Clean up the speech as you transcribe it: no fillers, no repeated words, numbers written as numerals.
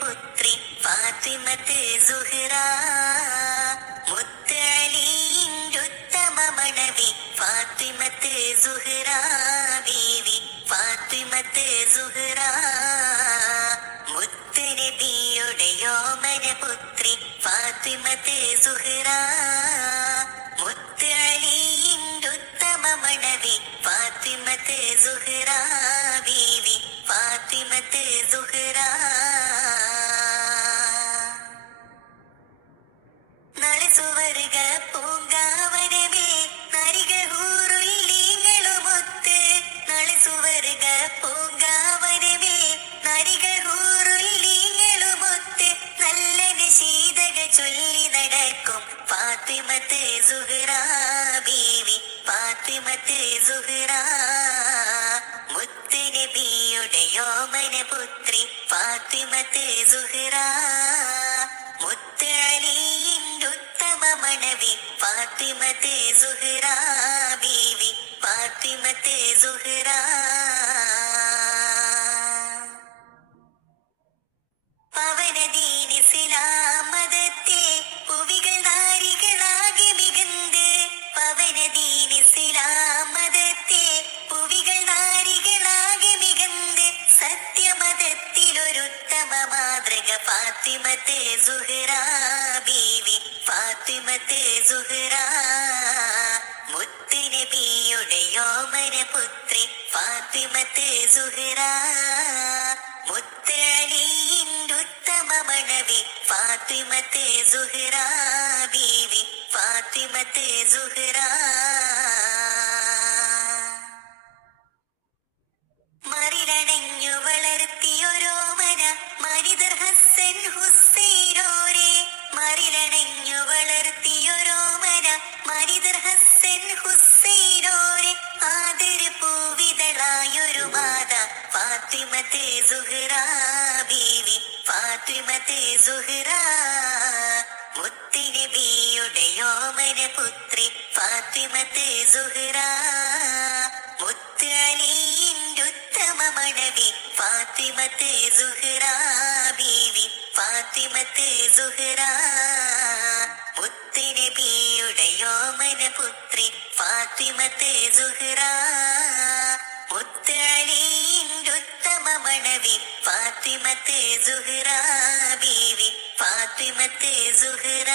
പുത്രി ഫാത്തിമത്ത് സുഹ്റ. മുത്ത് അലിയിൻ്റെ ഉത്തമ മണവി ഫാത്തിമത്ത് സുഹ്റ ബീവി ഫാത്തിമത്ത് സുഹ്റ. മുത്ത് നബിയുടെ യോമന പുത്രി ഫാത്തിമത്ത് സുഹ്റ. മുത്ത് അലിയിൻ്റെ ഉത്തമ മണവി ഫാത്തിമത്ത് സുഹ്റ ബീവി ഫാത്തിമത്ത് സുഹ്റ. നാളെ സുവർഗ പൂങ്കാവനമേ നരികൾ ഹൂറുല്ലീങ്ങളുമൊത്ത്. നാളെ സുവർഗ പൂങ്കാവനമേ നരികൾ ഹൂറുല്ലീങ്ങളുമൊത്ത്. നല്ല നശീതകൾ ചൊല്ലി നടക്കും ഫാത്തിമത്ത് സുഹ്റ ബീവി ഫാത്തിമത്ത് സുഹ്റ. മുത്ത് നബിയുടെ യോമന പുത്രി ഫാത്തിമത്ത് സുഹ്റ. മുത്ത് അലിയിൻ്റെ ഉത്തമ മണവി ഫാത്തിമത്ത് സുഹ്റ ബീവി ഫാത്തിമത്ത് സുഹ്റ. പവനദീൻ ഇസ്ലാം മതത്തെ പുവികൾ നാരികളാകെ മികந்து. പവനദീൻ ഇസ്ലാം മതത്തെ പുവികൾ നാരികളാകെ മികந்து. സത്യമതത്തിലൊരുത്തമ മാതൃക ഫാത്തിമത്ത് സുഹ്റ ബീവി ഫാത്തിമത്ത് സുഹ്റ. മുത്ത് നബിയുടെ യോമന പുത്രി ഫാത്തിമത്ത് സുഹ്റ. മുത്ത് അലിയിൻ്റെ ഉത്തമ മണവി ഫാത്തിമത്ത് സുഹ്റ ബീവി ഫാത്തിമത്ത് സുഹ്റ. മറിലണഞ്ഞു വളർത്തിയൊരോമന മനിതർ ഹസ്സൻ ഹുസൈനോരെ. മറിലണഞ്ഞു വളർത്തിയൊരോമന മനിതർ ഹസ്സൻ ഹുസൈനോരെ. ആദര പൂവിതളായൊരു മാത ഫാത്തിമത്ത് സുഹ്റ ബീവി ഫാത്തിമത്ത് സുഹ്റ. മുത്ത് നബിയുടെ യോമന പുത്രി ഫാത്തിമത്ത് സുഹ്റ. മുത്ത് അലിയിൻ്റെ ഉത്തമ മണവി ഫാത്തിമത്ത് സുഹ്റ ബീവി ഫാത്തിമത്ത് സുഹ്റ. മുത്ത് നബിയുടെ യോമന പുത്രി ഫാത്തിമത്ത് സുഹ്റ. മുത്ത് അലിയിൻ്റെ ഉത്തമ മണവി ഫാത്തിമത്ത് സുഹ്റ ബീവി ഫാത്തിമത്ത് സുഹ്റ.